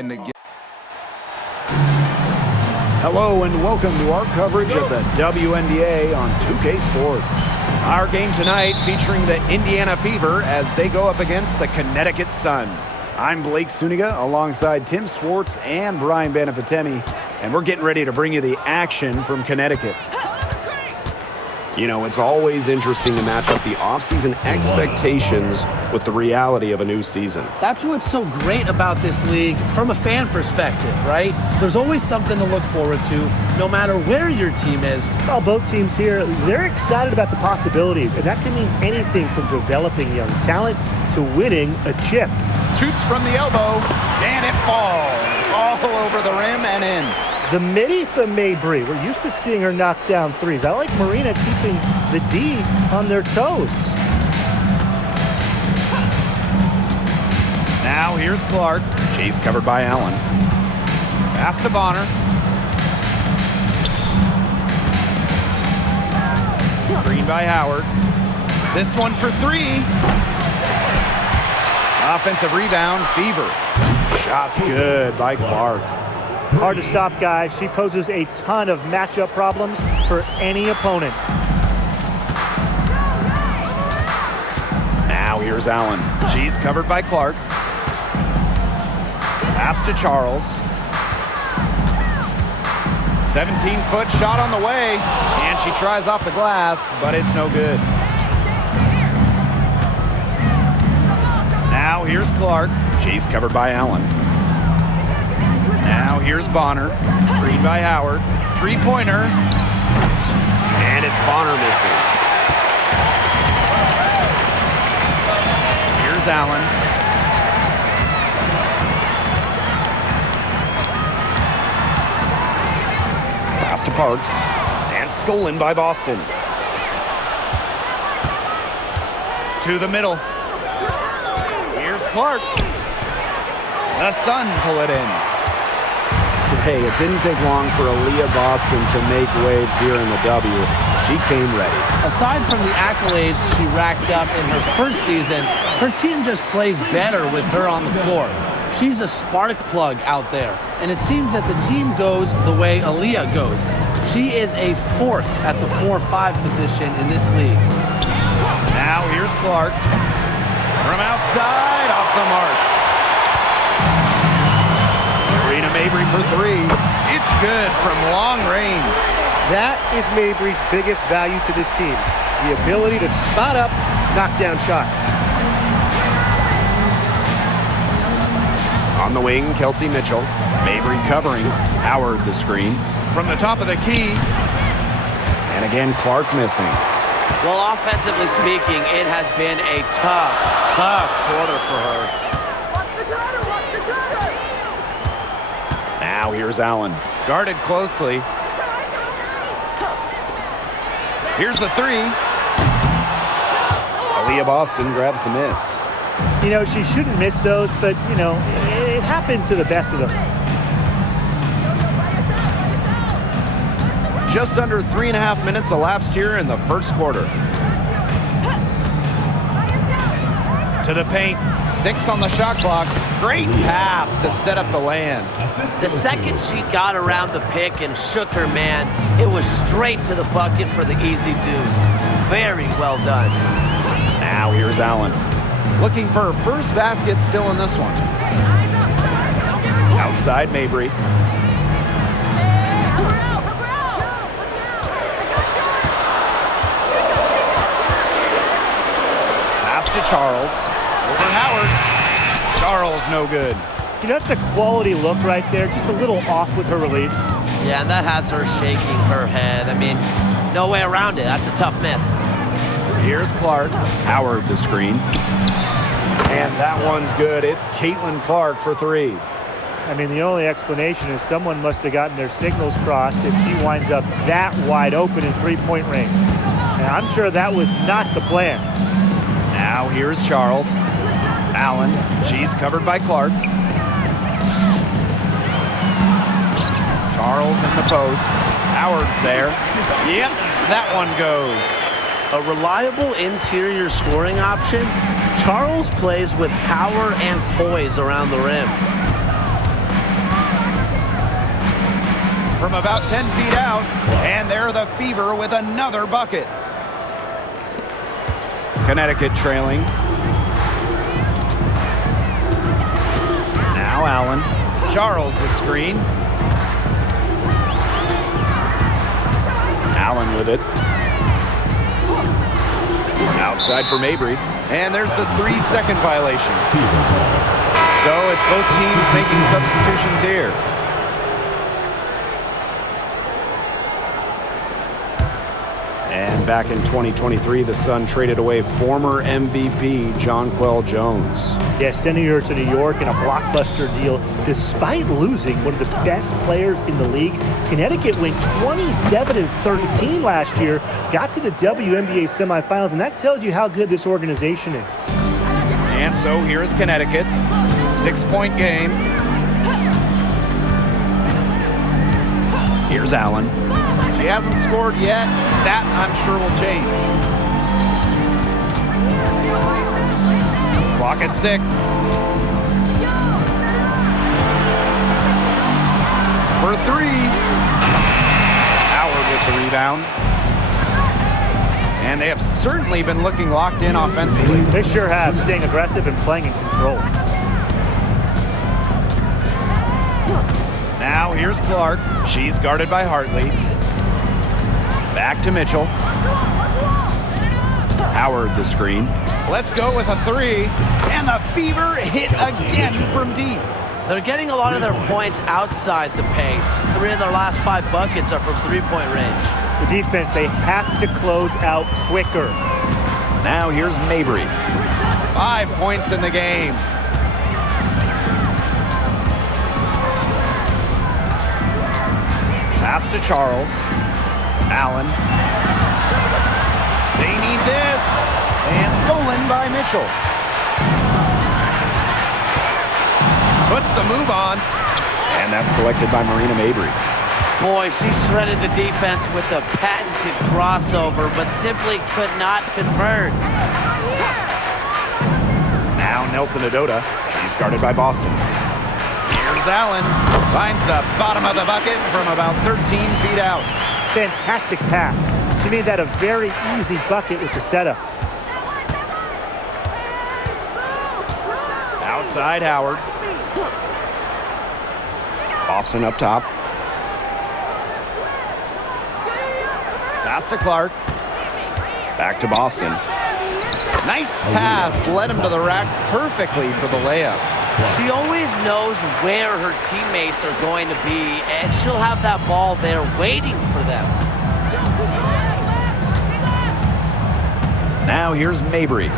in the game. Hello and welcome to our coverage of the WNBA on 2K Sports. Our game tonight featuring the Indiana Fever as they go up against the Connecticut Sun. I'm Blake Suniga alongside Tim Swartz and Brian Benefatemi, and we're getting ready to bring you the action from Connecticut. You know, it's always interesting to match up the offseason expectations with the reality of a new season. That's what's so great about this league from a fan perspective, right? There's always something to look forward to, no matter where your team is. Well, both teams here, they're excited about the possibilities, and that can mean anything from developing young talent to winning a chip. Shoots from the elbow, and it falls all over the rim and in. The midi from Mabry. We're used to seeing her knock down threes. I like Marina keeping the D on their toes. Now here's Clark. She's covered by Allen. Pass to Bonner. Green by Howard. This one for three. Offensive rebound, Fever. Shots good by Clark. Hard to stop, guys. She poses a ton of matchup problems for any opponent. Now here's Allen. She's covered by Clark. Pass to Charles. 17-foot shot on the way, and she tries off the glass, but it's no good. Now here's Clark. She's covered by Allen. Now here's Bonner. Green by Howard. Three-pointer. And it's Bonner missing. Here's Allen. Pass to Parks. And stolen by Boston. To the middle. Here's Clark. The Sun pull it in. Hey, it didn't take long for Aaliyah Boston to make waves here in the W. She came ready. Aside from the accolades she racked up in her first season, her team just plays better with her on the floor. She's a spark plug out there, and it seems that the team goes the way Aaliyah goes. She is a force at the 4-5 position in this league. Now here's Clark. From outside, off the mark. Mabry for three. It's good from long range. That is Mabry's biggest value to this team. The ability to spot up, knock down shots. On the wing, Kelsey Mitchell. Mabry covering. Howard the screen. From the top of the key. And again, Clark missing. Well, offensively speaking, it has been a tough quarter for her. Now here's Allen. Guarded closely. Here's the three. Aaliyah Boston grabs the miss. You know, she shouldn't miss those, but, you know, it happens to the best of them. Just under 3.5 minutes elapsed here in the first quarter. To the paint. 6 on the shot clock. Great pass to set up the land. The second she got around the pick and shook her man, it was straight to the bucket for the easy deuce. Very well done. Now here's Allen. Looking for her first basket still in this one. Outside Mabry. Pass to Charles. Over Howard. Charles no good. You know, that's a quality look right there. Just a little off with her release. Yeah, and that has her shaking her head. I mean, no way around it. That's a tough miss. Here's Clark. Howard the screen. And that one's good. It's Caitlin Clark for three. I mean, the only explanation is someone must have gotten their signals crossed if she winds up that wide open in three-point range. And I'm sure that was not the plan. Now here's Charles. Allen. She's covered by Clark. Charles in the post. Howard's there. Yep, that one goes. A reliable interior scoring option, Charles plays with power and poise around the rim. from about 10 feet out. And they're the Fever with another bucket. Connecticut trailing. Now Allen. Charles the screen. Allen with it. Outside for Mabry. And there's the 3-second violation. So it's both teams making substitutions here. And back in 2023, the Sun traded away former MVP Jonquel Jones. Yeah, sending her to New York in a blockbuster deal. Despite losing one of the best players in the league, Connecticut went 27-13 last year, got to the WNBA semifinals, and that tells you how good this organization is. And so here's Connecticut. 6-point game. Here's Allen. She hasn't scored yet. That, I'm sure, will change. Clock at 6. For 3. Howard with the rebound. And they have certainly been looking locked in offensively. They sure have, staying aggressive and playing in control. Now here's Clark. She's guarded by Hartley. Back to Mitchell. Howard the screen. Let's go with a 3. And the Fever hit again from deep. They're getting a lot of their points outside the paint. 3 of their last 5 buckets are from three-point range. The defense, they have to close out quicker. Now here's Mabry. 5 points in the game. Pass to Charles. Allen. They need this. And stolen by Mitchell. Puts the move on. And that's collected by Marina Mabry. Boy, she shredded the defense with a patented crossover, but simply could not convert. Now Nelson Adota. She's guarded by Boston. Here's Allen. Finds the bottom of the bucket from about 13 feet out. Fantastic pass. She made that a very easy bucket with the setup. Outside Howard. Boston up top. Pass to Clark. Back to Boston. Nice pass. Led him to the rack perfectly for the layup. She always knows where her teammates are going to be, and she'll have that ball there waiting for them. Now here's Mabry.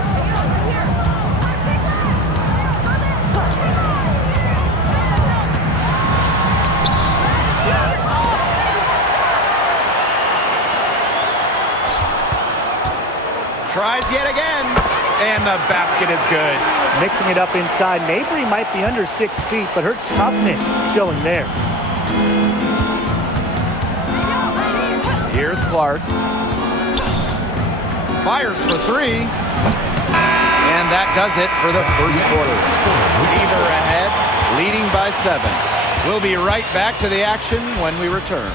Tries yet again. And the basket is good. Mixing it up inside. Mabry might be under 6 feet, but her toughness showing there. Here's Clark. Fires for 3. And that does it for the first quarter. Fever ahead, leading by 7. We'll be right back to the action when we return.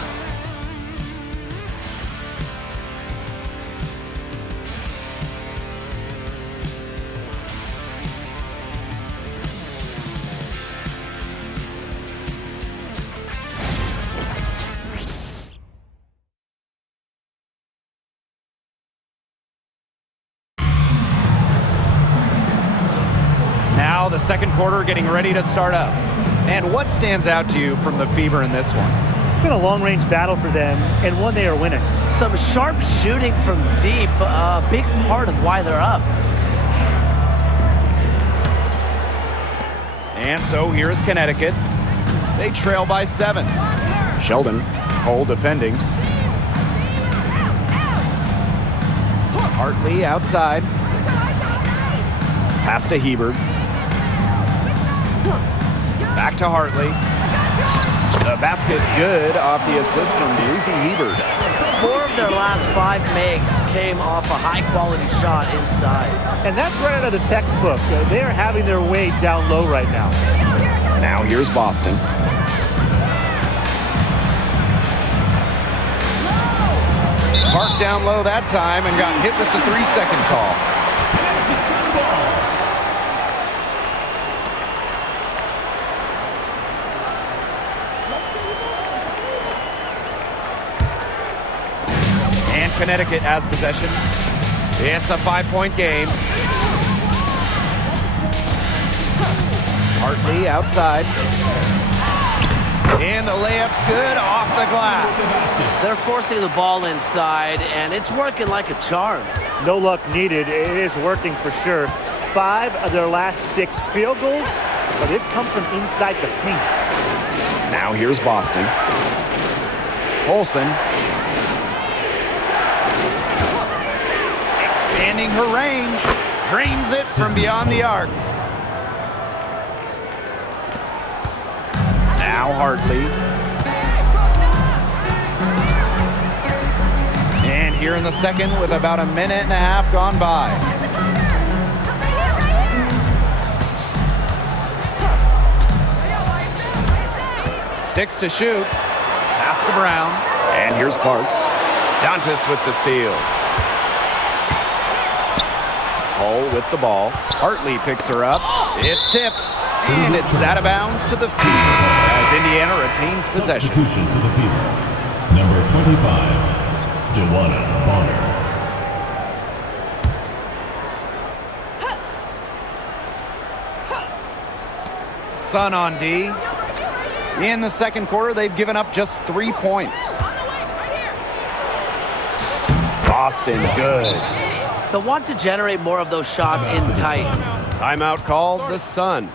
Now the second quarter getting ready to start up. And what stands out to you from the Fever in this one? It's been a long-range battle for them, and one they are winning. Some sharp shooting from deep, a big part of why they're up. And so here's Connecticut. They trail by 7. Sheldon. Cole defending. Hartley outside. Pass to Hebert. Back to Hartley. The basket good off the assist from Ruthie Hebert. 4 of their last 5 makes came off a high-quality shot inside. And that's right out of the textbook. They are having their way down low right now. Now here's Boston. Parked down low that time and got hit with the 3-second call. And Connecticut has possession. It's a 5-point game. Hartley outside. And the layup's good off the glass. They're forcing the ball inside, and it's working like a charm. No luck needed. It is working for sure. 5 of their last 6 field goals, but they've come from inside the paint. Now here's Boston. Olsen. Expanding her range. Drains it from beyond the arc. Now Hartley. And here in the second with about a minute and a half gone by. Six to shoot. Pass to Brown. And here's Parks. Dantas with the steal. Hull with the ball. Hartley picks her up. It's tipped. And it's out of bounds to the Fever as Indiana retains possession. Substitution for the Fever. Number 25, Joanna Bonner. Sun on D. In the second quarter, they've given up just 3 points. Boston, good. They'll want to generate more of those shots in tight. Timeout called the Sun.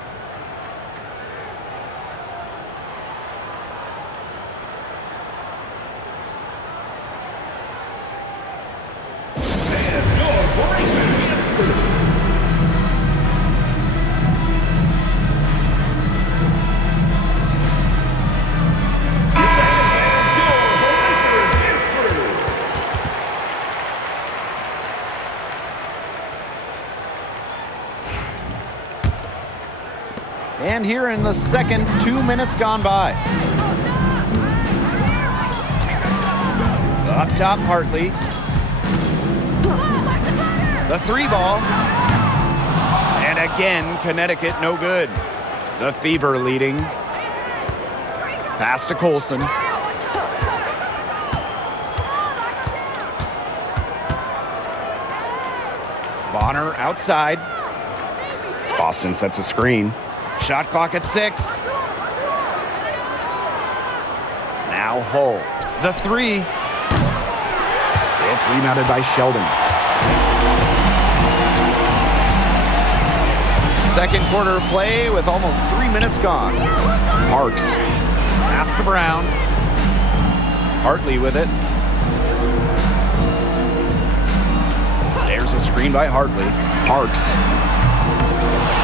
And here in the second, 2 minutes gone by. Up top, Hartley. The 3-ball. And again, Connecticut no good. The Fever leading. Pass to Colson. Bonner outside. Boston sets a screen. Shot clock at 6. Now Hull. The 3. It's rebounded by Sheldon. Second quarter play with almost 3 minutes gone. Parks. Pass to Brown. Hartley with it. There's a screen by Hartley. Parks.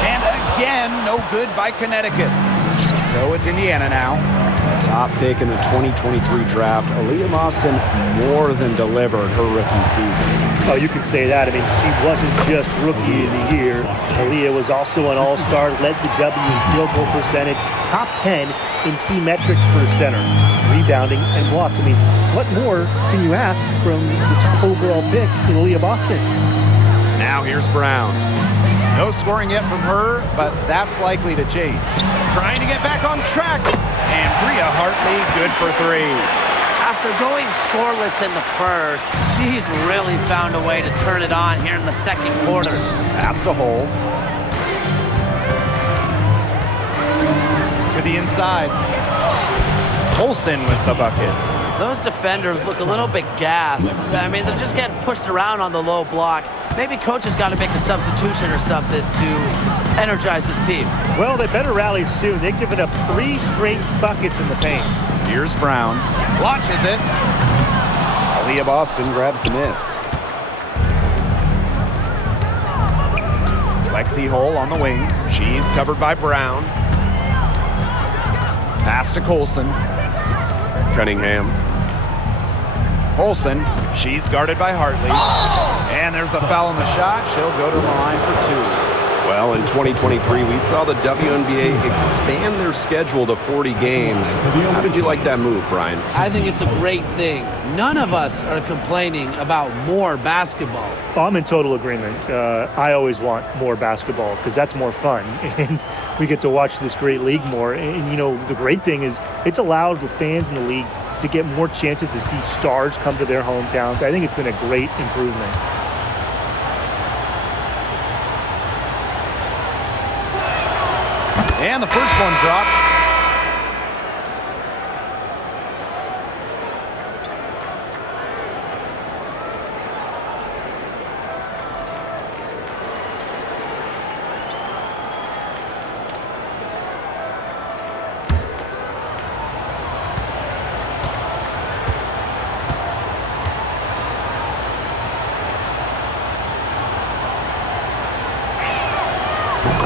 And again, no good by Connecticut. So it's Indiana now. Top pick in the 2023 draft, Aaliyah Boston more than delivered her rookie season. Oh, you can say that. I mean, she wasn't just rookie of the year. Aaliyah was also an all-star, led the W in field goal percentage, top 10 in key metrics for a center, rebounding and blocks. I mean, what more can you ask from the top overall pick in Aaliyah Boston? Now here's Brown. No scoring yet from her, but that's likely to change. Trying to get back on track. And Bria Hartley good for 3. After going scoreless in the first, she's really found a way to turn it on here in the second quarter. Pass the hole. To the inside. Olsen with the bucket. Those defenders look a little bit gassed. I mean, they're just getting pushed around on the low block. Maybe coach has got to make a substitution or something to energize his team. Well, they better rally soon. They've given up 3 straight buckets in the paint. Here's Brown. Launches it. Aaliyah Boston grabs the miss. Lexi Hull on the wing. She's covered by Brown. Pass to Colson. Cunningham. Olsen, she's guarded by Hartley. And there's a foul on the shot. She'll go to the line for 2. Well, in 2023, we saw the WNBA expand their schedule to 40 games. How did you like that move, Brian? I think it's a great thing. None of us are complaining about more basketball. I'm in total agreement. I always want more basketball because that's more fun. And we get to watch this great league more. And, you know, the great thing is it's allowed the fans in the league to get more chances to see stars come to their hometowns. I think it's been a great improvement. And the first one drops.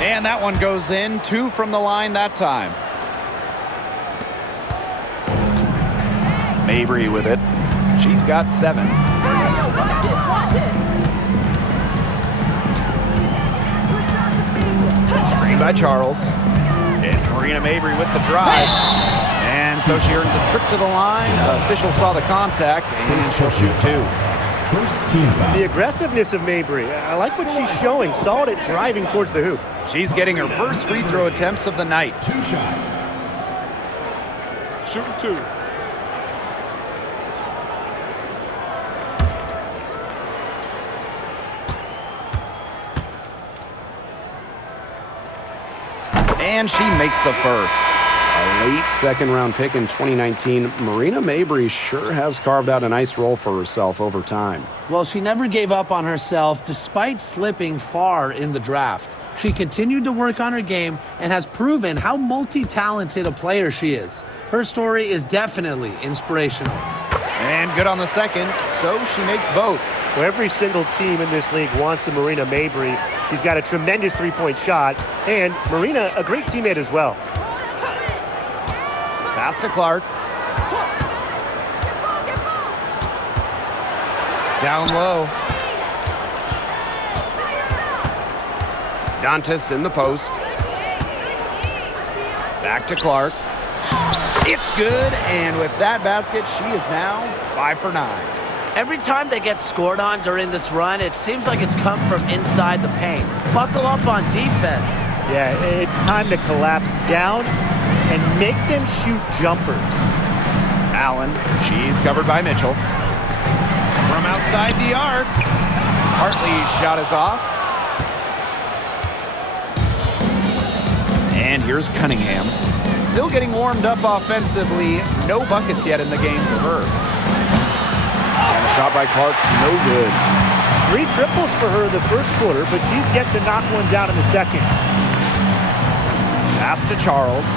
And that one goes in. 2 from the line that time. Mabry with it. She's got 7. Watch this. Screen by Charles. It's Marina Mabry with the drive. And so she earns a trip to the line. Official saw the contact, and she'll shoot 2. First team foul. The aggressiveness of Mabry, I like what she's showing. Solid at driving towards the hoop. She's getting her first free throw attempts of the night. 2 shots. Shooting 2. And she makes the first. A late second-round pick in 2019, Marina Mabry sure has carved out a nice role for herself over time. Well, she never gave up on herself despite slipping far in the draft. She continued to work on her game and has proven how multi-talented a player she is. Her story is definitely inspirational. And good on the second, so she makes both. Well, every single team in this league wants a Marina Mabry. She's got a tremendous three-point shot, and Marina, a great teammate as well. Pass to Clark. Down low. Dantas in the post. Back to Clark. It's good, and with that basket, she is now 5 for 9. Every time they get scored on during this run, it seems like it's come from inside the paint. Buckle up on defense. Yeah, it's time to collapse down and make them shoot jumpers. Allen, she's covered by Mitchell. From outside the arc, Hartley's shot is off. And here's Cunningham. Still getting warmed up offensively. No buckets yet in the game for her. And a shot by Clark, no good. 3 triples for her in the first quarter, but she's yet to knock one down in the second. Pass to Charles.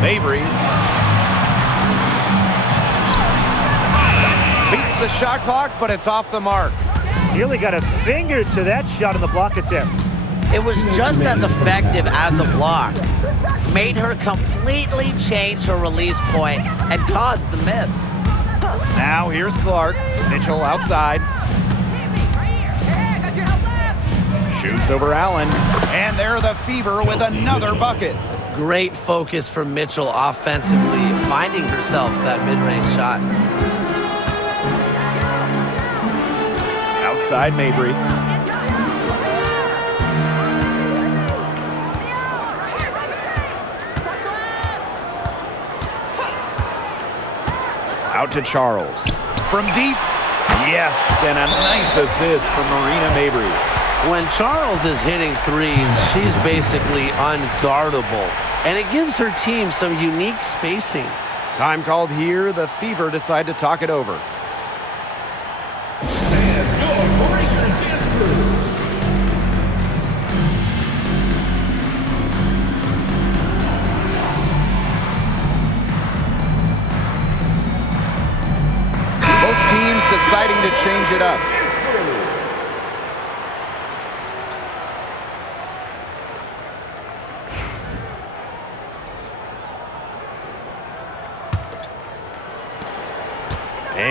Mabry beats the shot clock, but it's off the mark. Nearly got a finger to that shot in the block attempt. It was just as effective as a block. Made her completely change her release point and caused the miss. Now here's Clark. Mitchell outside. Shoots over Allen. And there the Fever with another bucket. Great focus from Mitchell offensively, finding herself that mid-range shot. Outside Mabry. Out to Charles. From deep. Yes, and a nice assist from Marina Mabry. When Charles is hitting threes, she's basically unguardable, and it gives her team some unique spacing. Time called here. The Fever decide to talk it over. Both teams deciding to change it up.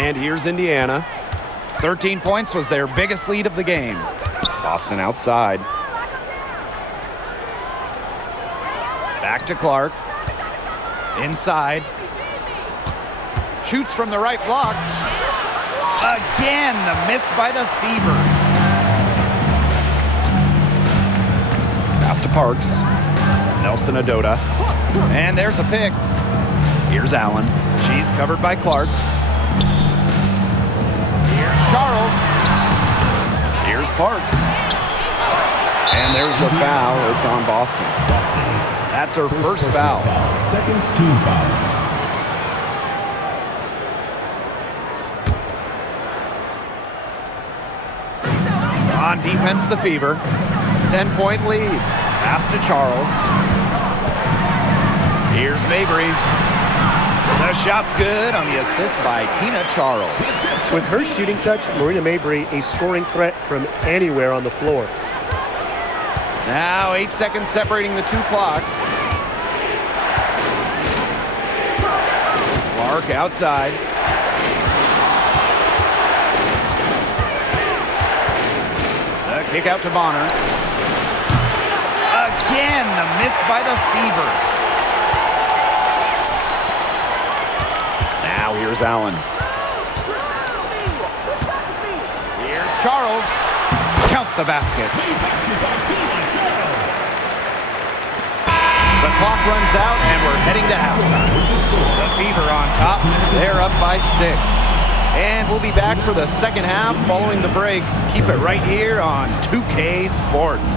And here's Indiana. 13 points was their biggest lead of the game. Boston outside. Back to Clark. Inside. Shoots from the right block. Again, the miss by the Fever. Pass to Parks. Nelson Adota. And there's a pick. Here's Allen. She's covered by Clark. Here's Charles. Here's Parks. And there's the foul. It's on Boston. That's her first foul. Second team foul. On defense, the Fever. 10-point lead. Pass to Charles. Here's Mabry. The shot's good on the assist by Tina Charles. With her shooting touch, Marina Mabry a scoring threat from anywhere on the floor. Now 8 seconds separating the two clocks. Clark outside. The kick out to Bonner. Again, the miss by the Fever. Now here's Allen. Here's Charles. Count the basket. The clock runs out and we're heading to halftime. The Fever on top. They're up by 6. And we'll be back for the second half following the break. Keep it right here on 2K Sports.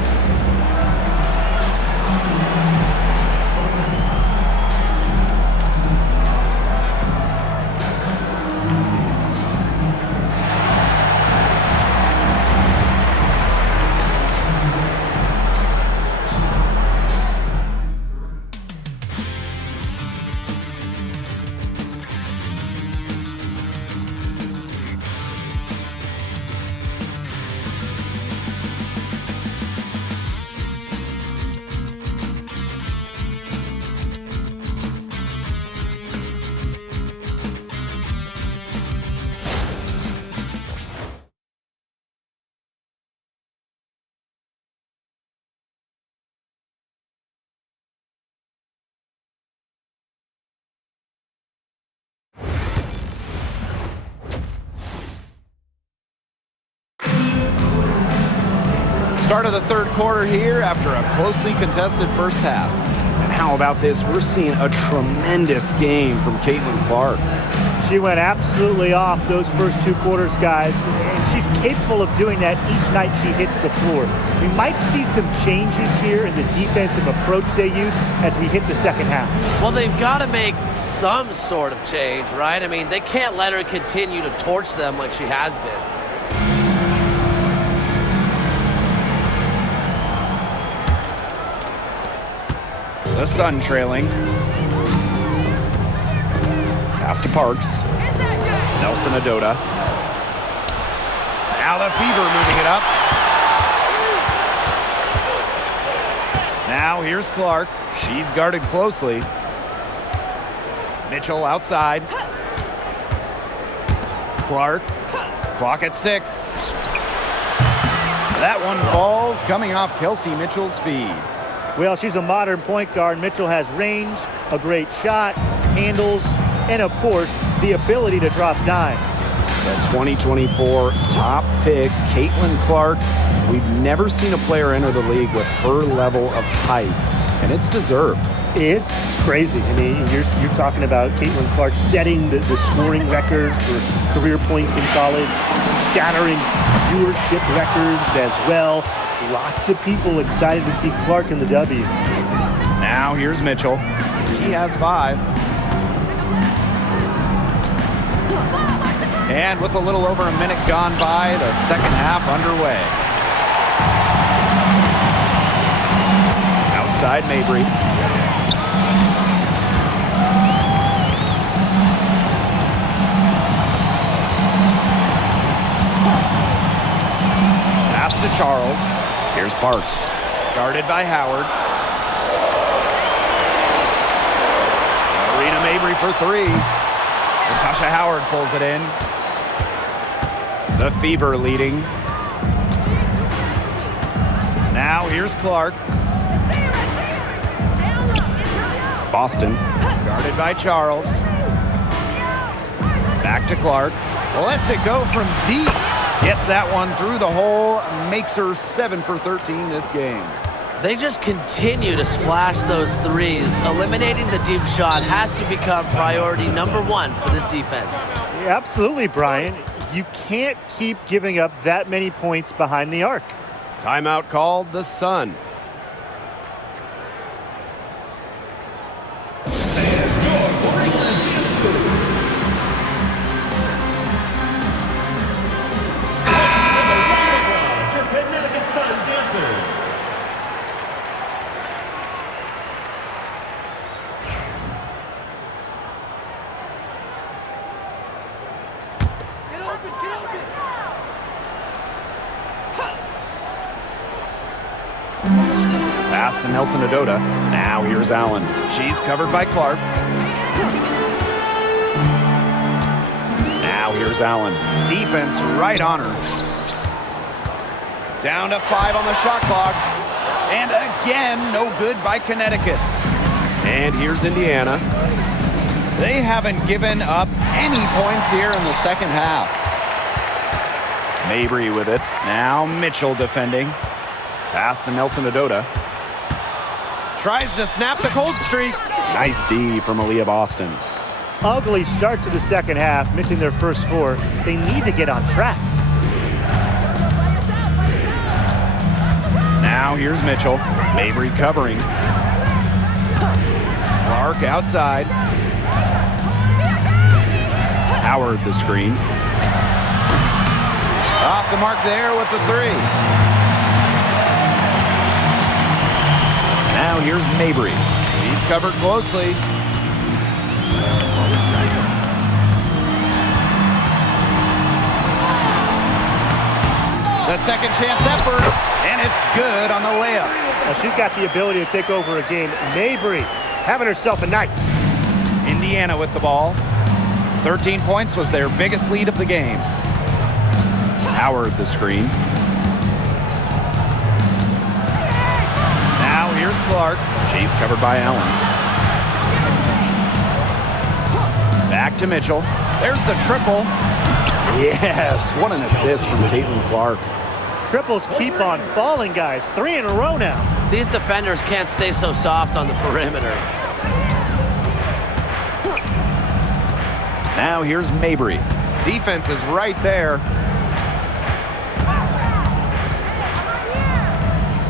Start of the third quarter here after a closely contested first half. And how about this? We're seeing a tremendous game from Caitlin Clark. She went absolutely off those first 2 quarters, guys, and she's capable of doing that each night she hits the floor. We might see some changes here in the defensive approach they use as we hit the second half. Well, they've got to make some sort of change, right? I mean, they can't let her continue to torch them like she has been. The Sun trailing. Pass to Parks. Nelson Adota. Now the Fever moving it up. Now here's Clark. She's guarded closely. Mitchell outside. Clark. Clock at 6. That one falls, coming off Kelsey Mitchell's feed. Well, she's a modern point guard. Mitchell has range, a great shot, handles, and of course, the ability to drop dimes. The 2024 top pick, Caitlin Clark. We've never seen a player enter the league with her level of height, and it's deserved. It's crazy. I mean, you're talking about Caitlin Clark setting the scoring record for career points in college, shattering viewership records as well. Lots of people excited to see Clark in the W. Now here's Mitchell. She has 5. And with a little over a minute gone by, the second half underway. Outside Mabry. Pass to Charles. Here's Parks. Guarded by Howard. Marina Mabry for 3. Natasha Howard pulls it in. The Fever leading. Now here's Clark. Boston. Guarded by Charles. Back to Clark. Lets it go from deep. Gets that one through the hole. Makes her 7 for 13 this game. They just continue to splash those threes. Eliminating the deep shot has to become priority number 1 for this defense. Yeah, absolutely, Brian. You can't keep giving up that many points behind the arc. Timeout called the Sun. Your Connecticut Sun dancers. Pass to Nelson Adota. Now here's Allen. She's covered by Clark. Now here's Allen. Defense right on her. Down to 5 on the shot clock. And again, no good by Connecticut. And here's Indiana. They haven't given up any points here in the second half. Mabry with it. Now Mitchell defending. Pass to Nelson Adota. Tries to snap the cold streak. Nice D from Aaliyah Boston. Ugly start to the second half, missing their first 4. They need to get on track. Now here's Mitchell. Mabry covering. Clark outside. Howard the screen. Off the mark there with the 3. Now here's Mabry. He's covered closely. The second chance effort, and it's good on the layup. Well, she's got the ability to take over a game. Mabry having herself a night. Indiana with the ball. 13 points was their biggest lead of the game. Howard the screen. Now here's Clark. She's covered by Allen. Back to Mitchell. There's the triple. Yes, what an assist from Caitlin Clark. Triples keep on falling, guys. 3 in a row now. These defenders can't stay so soft on the perimeter. Now here's Mabry. Defense is right there.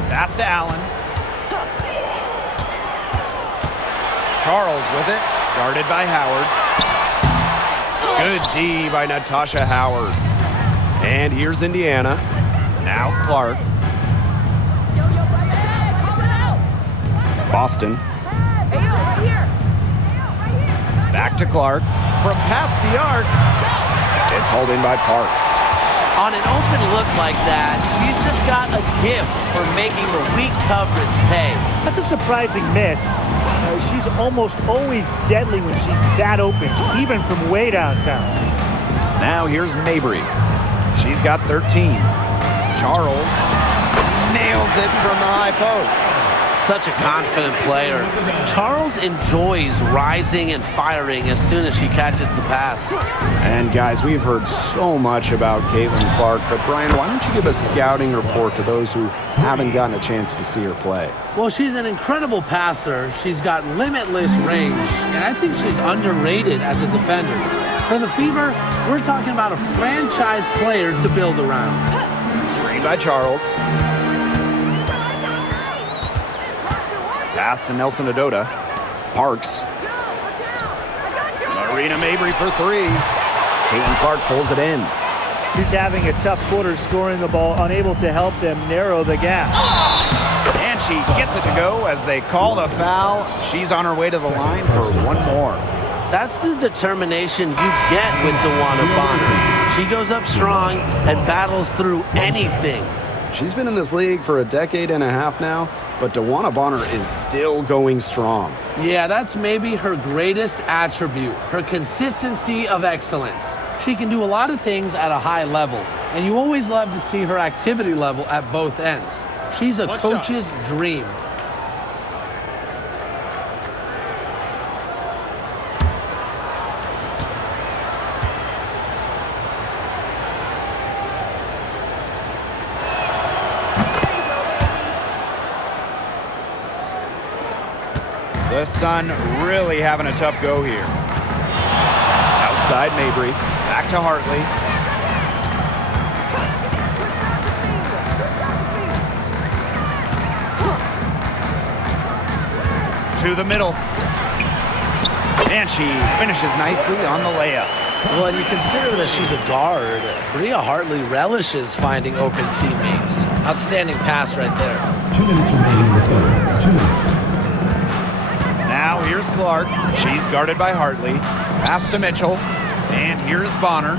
Pass to Allen. Charles with it. Guarded by Howard. Good D by Natasha Howard. And here's Indiana. Now Clark. Boston. Back to Clark. From past the arc. It's hauled in by Parks. On an open look like that, she's just got a gift for making the weak coverage pay. That's a surprising miss. She's almost always deadly when she's that open, even from way downtown. Now here's Mabry. She's got 13. Charles nails it from the high post. Such a confident player. Charles enjoys rising and firing as soon as she catches the pass. And guys, we've heard so much about Caitlin Clark, but Brian, why don't you give a scouting report to those who haven't gotten a chance to see her play? Well, she's an incredible passer. She's got limitless range, and I think she's underrated as a defender. For the Fever, we're talking about a franchise player to build around. Screen by Charles. Pass to Nelson Adota. Parks. Marina Mabry for 3. Caitlin Clark pulls it in. She's having a tough quarter scoring the ball, unable to help them narrow the gap. And she gets it to go as they call the foul. She's on her way to the line for one more. That's the determination you get with DeWanna Bonner. She goes up strong and battles through anything. She's been in this league for a decade and a half now, but DeWanna Bonner is still going strong. Yeah, that's maybe her greatest attribute, her consistency of excellence. She can do a lot of things at a high level, and you always love to see her activity level at both ends. She's a coach's dream. The Sun really having a tough go here. Outside Mabry, back to Hartley. To the middle. And she finishes nicely on the layup. Well, and you consider that she's a guard. Bria Hartley relishes finding open teammates. Outstanding pass right there. 2 minutes remaining in the third. 2 minutes. Now here's Clark. She's guarded by Hartley. Pass to Mitchell. And here's Bonner.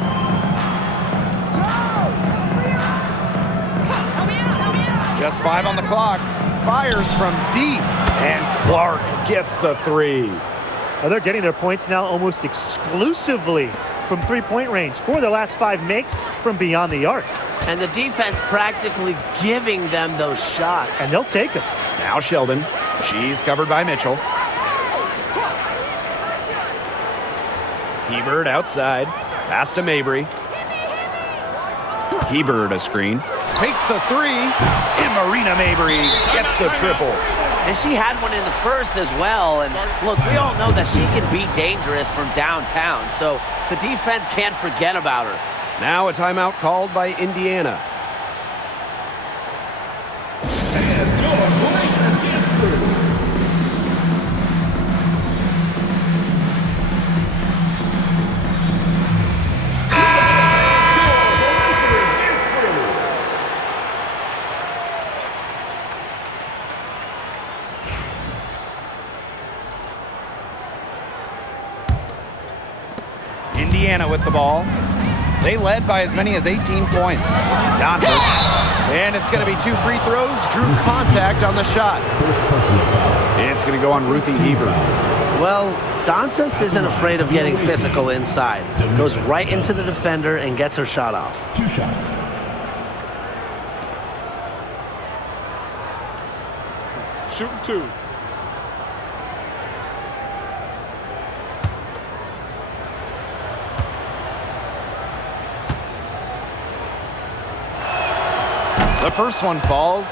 Just 5 on the clock. Fires from deep. And Clark gets the three. Well, they're getting their points now almost exclusively from three-point range. 4 of their last 5 makes from beyond the arc. And the defense practically giving them those shots. And they'll take them. Now Sheldon. She's covered by Mitchell. Hebert outside. Pass to Mabry. Hebert a screen. Takes the three. And Marina Mabry gets the triple. And she had one in the first as well. And look, we all know that she can be dangerous from downtown. So the defense can't forget about her. Now a timeout called by Indiana. Indiana with the ball. They led by as many as 18 points. Dantas. And it's going to be 2 free throws. Drew contact on the shot. And it's going to go on Ruthie Hebert. Well, Dantas isn't afraid of getting physical inside. Goes right into the defender and gets her shot off. 2 shots. Shooting 2. The first one falls.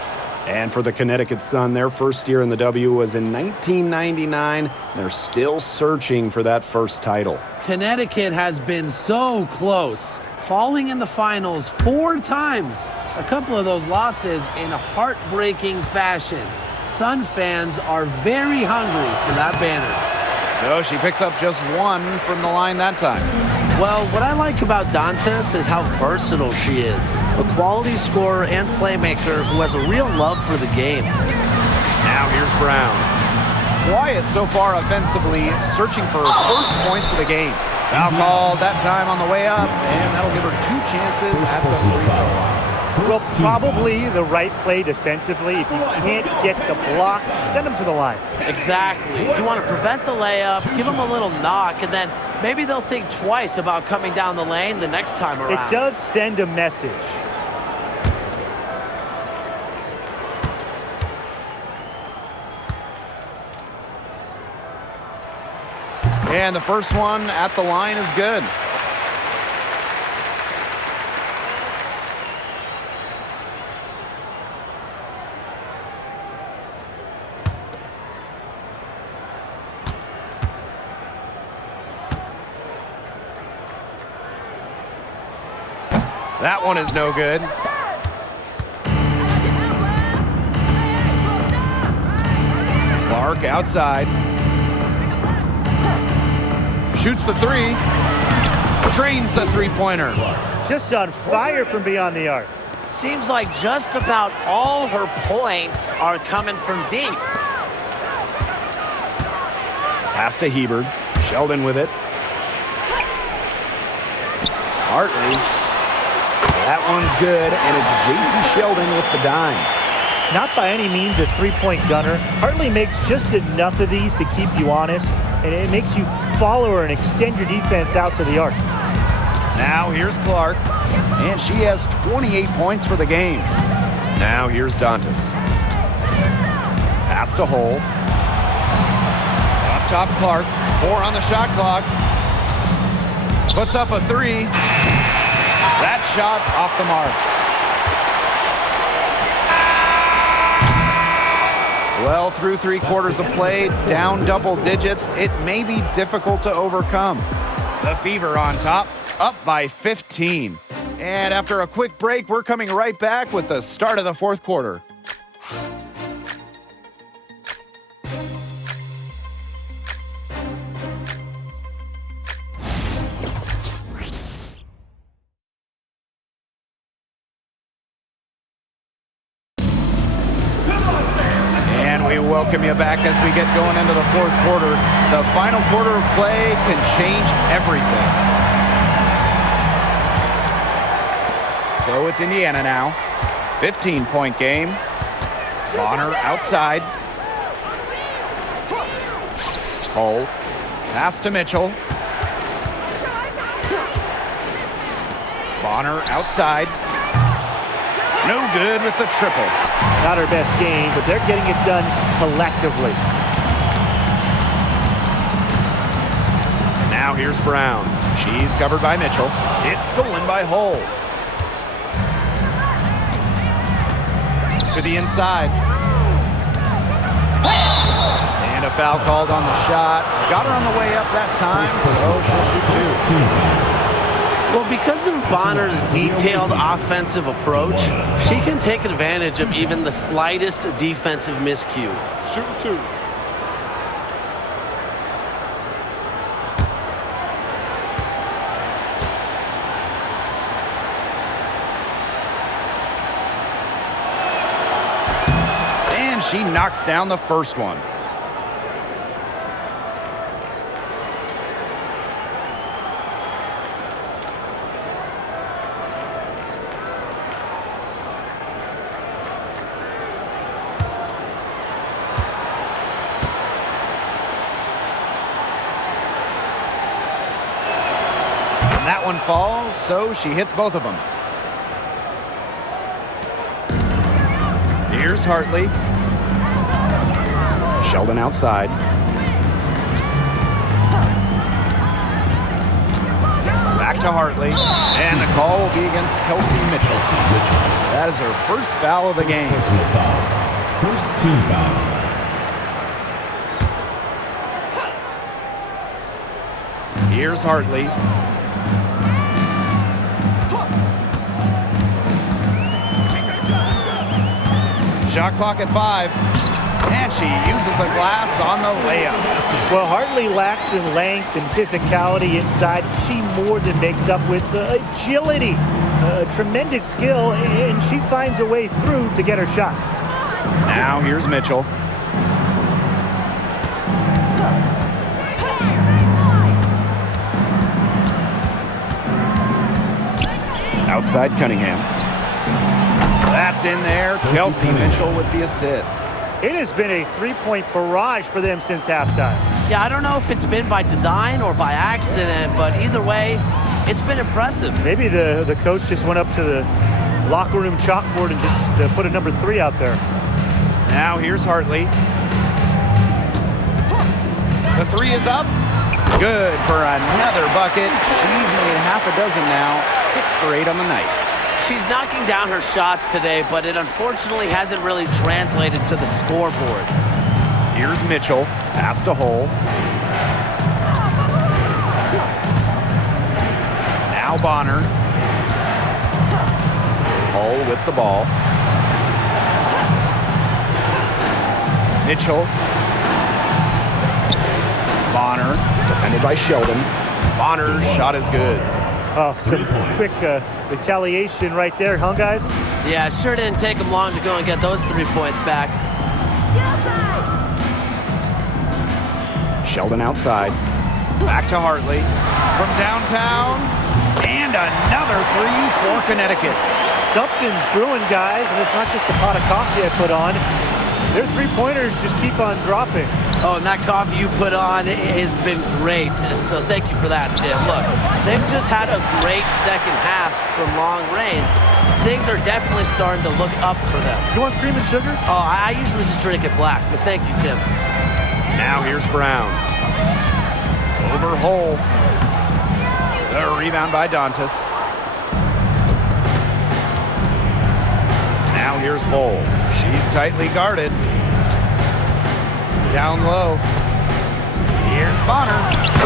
And for the Connecticut Sun, their first year in the W was in 1999. They're still searching for that first title. Connecticut has been so close, falling in the finals 4 times. A couple of those losses in heartbreaking fashion. Sun fans are very hungry for that banner. So she picks up just 1 from the line that time. Well, what I like about Dantas is how versatile she is. A quality scorer and playmaker who has a real love for the game. Now here's Brown. Quiet so far offensively, searching for her first points of the game. Foul call that time on the way up, and that'll give her 2 chances at the free throw line. Well, probably the right play defensively. If you can't get the block, send them to the line. Exactly. You want to prevent the layup, give them a little knock, and then maybe they'll think twice about coming down the lane the next time around. It does send a message. And the first one at the line is good. That one is no good. Clark outside. Shoots the 3. Drains the three-pointer. Just on fire from beyond the arc. Seems like just about all her points are coming from deep. Pass to Hebert. Sheldon with it. Hartley. That one's good, and it's J.C. Sheldon with the dime. Not by any means a three-point gunner. Hartley makes just enough of these to keep you honest, and it makes you follow her and extend your defense out to the arc. Now here's Clark, and she has 28 points for the game. Now here's Dantas. Pass to Hull. Up top Clark, 4 on the shot clock. Puts up a 3. That shot off the mark. Well, through 3 quarters of play, down double digits, it may be difficult to overcome. The Fever on top, up by 15. And after a quick break, we're coming right back with the start of the 4th quarter. Welcome you back as we get going into the 4th quarter. The final quarter of play can change everything. So it's Indiana now. 15-point game. Bonner outside. Hull. Pass to Mitchell. Bonner outside. No good with the triple. Not her best game, but they're getting it done collectively. Now here's Brown. She's covered by Mitchell. It's stolen by Hull. To the inside. And a foul called on the shot. Got her on the way up that time, so she'll shoot 2. Well, because of Bonner's detailed offensive approach, she can take advantage of even the slightest defensive miscue. Shooting 2. And she knocks down the first one. That one falls, so she hits both of them. Here's Hartley. Sheldon outside. Back to Hartley. And the call will be against Kelsey Mitchell. That is her first foul of the game. First team foul. Here's Hartley. Shot clock at 5, and she uses the glass on the layup. Well, Hartley lacks in length and physicality inside. She more than makes up with agility, tremendous skill, and she finds a way through to get her shot. Now here's Mitchell. Outside Cunningham. That's in there. Kelsey Mitchell with the assist. It has been a 3-point barrage for them since halftime. Yeah, I don't know if it's been by design or by accident, but either way, it's been impressive. Maybe the coach just went up to the locker room chalkboard and just put a number 3 out there. Now here's Hartley. The 3 is up. Good for another bucket. She's made half a dozen now. 6 for 8 on the night. She's knocking down her shots today, but it unfortunately hasn't really translated to the scoreboard. Here's Mitchell. Pass to Hull. Now Bonner. Hull with the ball. Mitchell. Bonner. Defended by Sheldon. Bonner's shot is good. Oh, some quick retaliation right there, huh, guys? Yeah, it sure didn't take them long to go and get those 3 points back. Sheldon outside. Back to Hartley. From downtown. And another 3 for Connecticut. Something's brewing, guys, and it's not just the pot of coffee I put on. Their 3-pointers just keep on dropping. Oh, and that coffee you put on has been great. And so thank you for that, Tim. Look, they've just had a great second half from long range. Things are definitely starting to look up for them. You want cream and sugar? Oh, I usually just drink it black, but thank you, Tim. Now here's Brown. Over Hole. The rebound by Dantas. Now here's Hole. She's tightly guarded. Down low. Here's Bonner.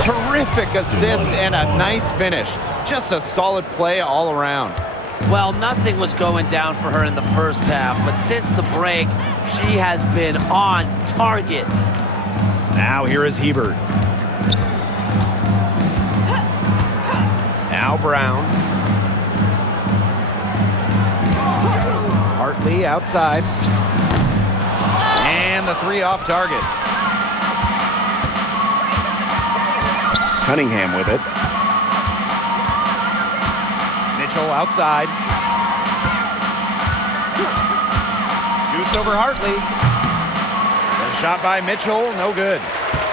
Terrific assist and a nice finish. Just a solid play all around. Well, nothing was going down for her in the first half, but since the break, she has been on target. Now here is Hebert. Now Brown. Hartley outside. And the three off target. Cunningham with it. Mitchell outside. Shoots over Hartley. The shot by Mitchell, no good.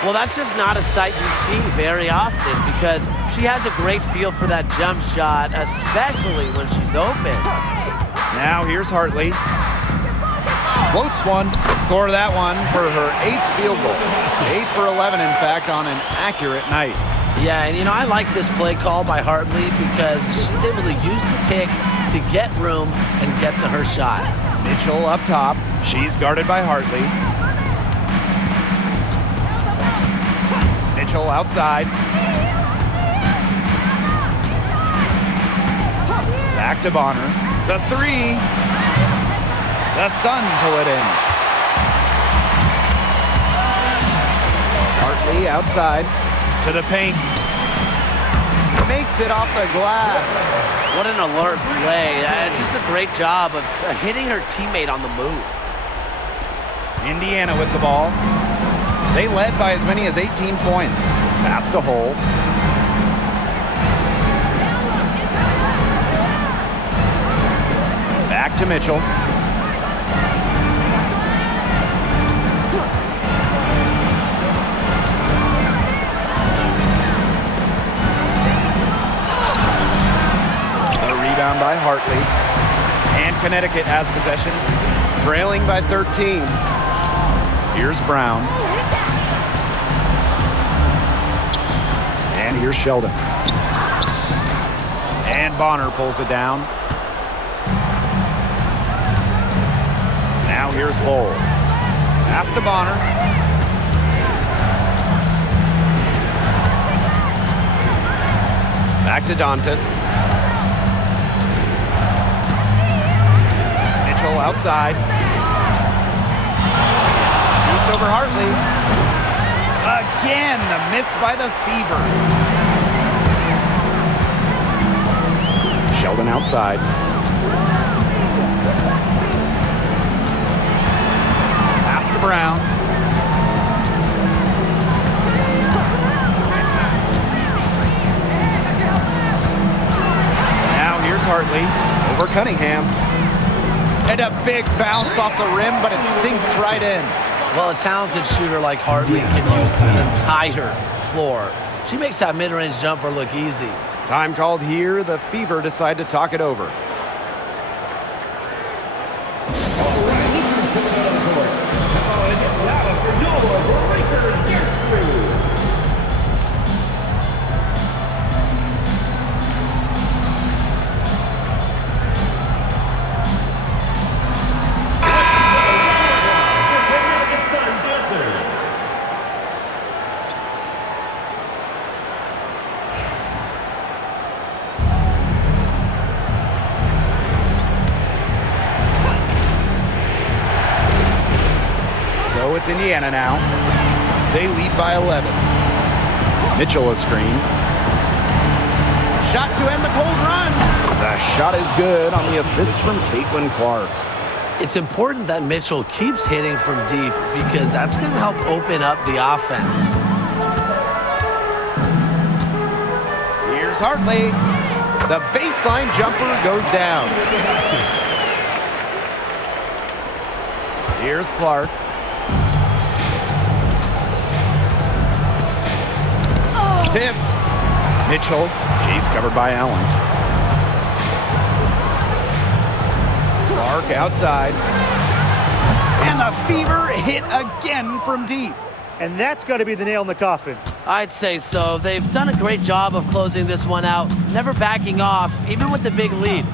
Well, that's just not a sight you see very often because she has a great feel for that jump shot, especially when she's open. Now here's Hartley. Floats one. Score that one for her 8th field goal. 8 for 11, in fact, on an accurate night. Yeah, and I like this play call by Hartley because she's able to use the pick to get room and get to her shot. Mitchell up top. She's guarded by Hartley. Mitchell outside. Back to Bonner. The three. The Sun pull it in. Hartley outside to the paint. Makes it off the glass. What an alert play. Just a great job of hitting her teammate on the move. Indiana with the ball. They led by as many as 18 points. Pass to Hole. Back to Mitchell. The rebound by Hartley. And Connecticut has possession, trailing by 13. Here's Brown. And here's Sheldon. And Bonner pulls it down. Now here's Hole. Pass to Bonner. Back to Dantas. Mitchell outside. Shoots over Hartley. Again, the miss by the Fever. Sheldon outside. Pass to Brown. Now here's Hartley over Cunningham. And a big bounce off the rim, but it sinks right in. Well, a talented shooter like Hartley can use the entire floor. She makes that mid-range jumper look easy. Time called here. The Fever decide to talk it over. So it's Indiana now. They lead by 11. Mitchell a screen. Shot to end the cold run. The shot is good on the assist from Caitlin Clark. It's important that Mitchell keeps hitting from deep because that's going to help open up the offense. Here's Hartley. The baseline jumper goes down. Here's Clark. tipped. Mitchell, she's covered by Allen. Clark outside. And the Fever hit again from deep. And that's got to be the nail in the coffin. I'd say so. They've done a great job of closing this one out, never backing off, even with the big lead.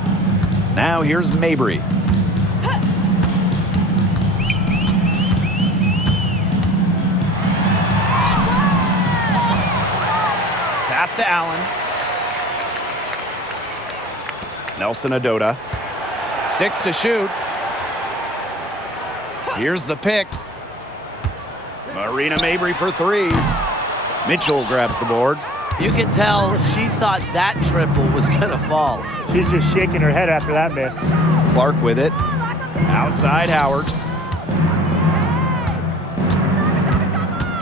Now here's Mabry. Pass to Allen. Nelson Adota. 6 to shoot. Here's the pick. Marina Mabry for 3. Mitchell grabs the board. You can tell she thought that triple was going to fall. She's just shaking her head after that miss. Clark with it. Outside Howard.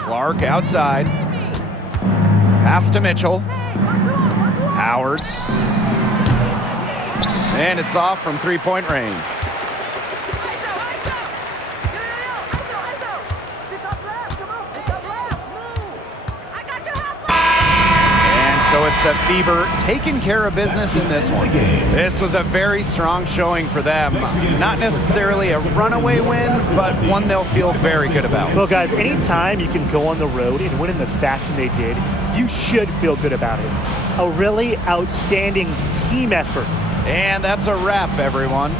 Clark outside. Pass to Mitchell. Howard. And it's off from three-point range. So it's the Fever taking care of business in this one. This was a very strong showing for them. Not necessarily a runaway win, but one they'll feel very good about. Well, guys, anytime you can go on the road and win in the fashion they did, you should feel good about it. A really outstanding team effort. And that's a wrap, everyone.